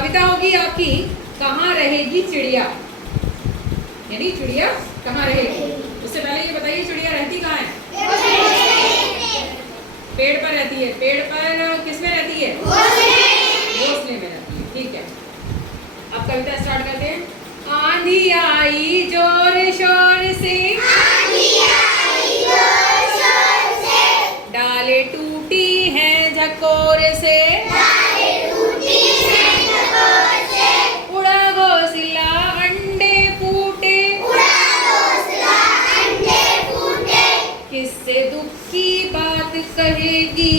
कविता होगी आपकी कहाँ रहेगी चिड़िया, यानी चिड़िया कहाँ रहेगी। उससे पहले ये बताइए चिड़िया रहती कहाँ है? पेड़ पर रहती है। पेड़ पर किस में रहती है? घोंसले में रहती है। ठीक है, अब कविता स्टार्ट करते हैं। आंधी आई जोर शोर से, डाले टूटी हैं झकोर से, उड़ा घोंसला अंडे फूटे, किससे दुख की बात कहेगी,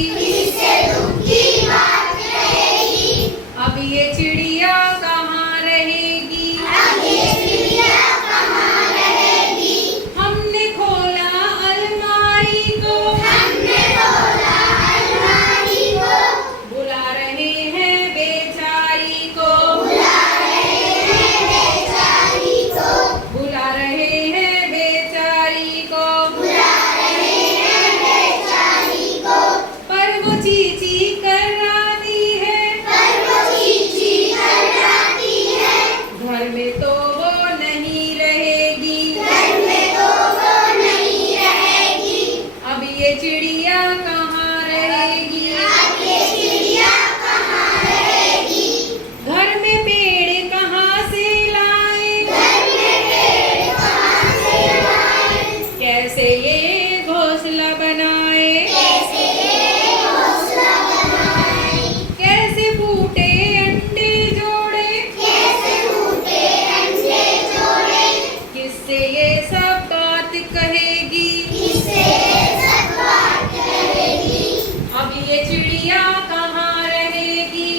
अब ये चिड़िया कहाँ रहेगी। हमने खोला अलमारी को, बुला रहे हैं बेचारी को, बुला रहे हैं बेचारी को, पर वो चींची कराती है, घर में तो वो नहीं रहेगी, अब ये चिड़िया कहाँ रहेगी। घर में पेड़ कहाँ से लाए, कैसे ये घोंसला बनाए, कैसे फूटे अंडे जोड़े, किससे ये सब बात कहेगी। अब ये चिड़िया कहाँ रहेगी।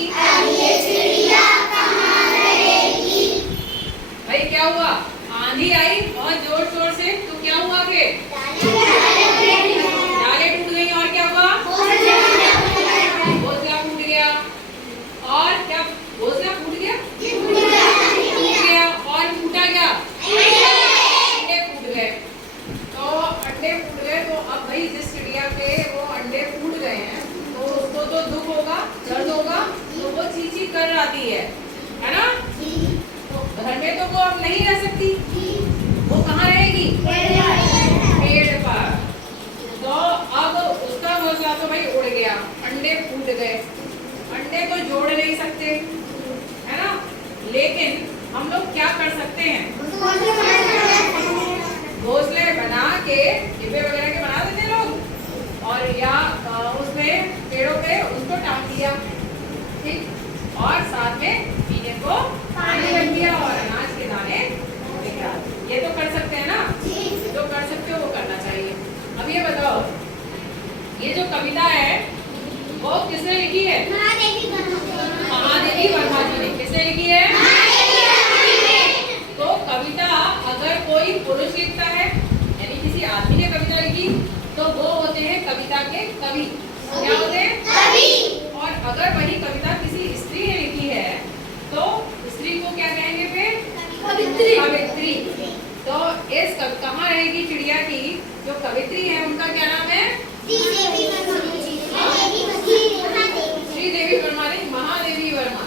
भाई क्या हुआ, आंधी आई और जोर शोर से, तो क्या हुआ फिर? डालें टूट गई और क्या हुआ? घोंसला फूट गया। और क्या, घोंसला फूट गया? फूट गया और फूटा क्या? अंडे फूट गए। तो अंडे फूट गए, तो अब भाई जिस चिड़िया के वो अंडे फूट गए हैं तो उसको तो दुख होगा, दर्द होगा, तो वो चींची कर आती है ना। तो घर में तो वो अब नहीं रह सकती, वो कहाँ रहेगी? पेड़ पर। तो अब उसका घोंसला तो भाई उड़ गया, अंडे फूट गए, अंडे तो जोड़ नहीं सकते है ना, लेकिन हम लोग क्या कर सकते हैं? घोंसले बना के, डिब्बे वगैरह के बना देते लोग, और या उसमें पेड़ों पे उसको टांग दिया, ठीक, और साथ में पीने को पानी रख दिया और अनाज के दाने निकाल दिए। ये तो कर सकते हैं ना, जो कर सकते हो वो करना चाहिए। अब ये बताओ, ये जो कविता है वो किसने लिखी है? महादेवी वर्मा जी ने। किसने लिखी है? तो कविता अगर कोई पुरुष लिखता है, यानी किसी आदमी ने कविता लिखी, तो वो होते हैं कविता के कवि। क्या होते हैं? कवि। और अगर वही कविता किसी स्त्री ने लिखी है तो स्त्री को क्या कहेंगे फिर? कवित्री। तो इस कहाँ रहेगी चिड़िया की जो कवित्री है उनका क्या नाम है? श्रीदेवी वर्मा नहीं, महादेवी वर्मा।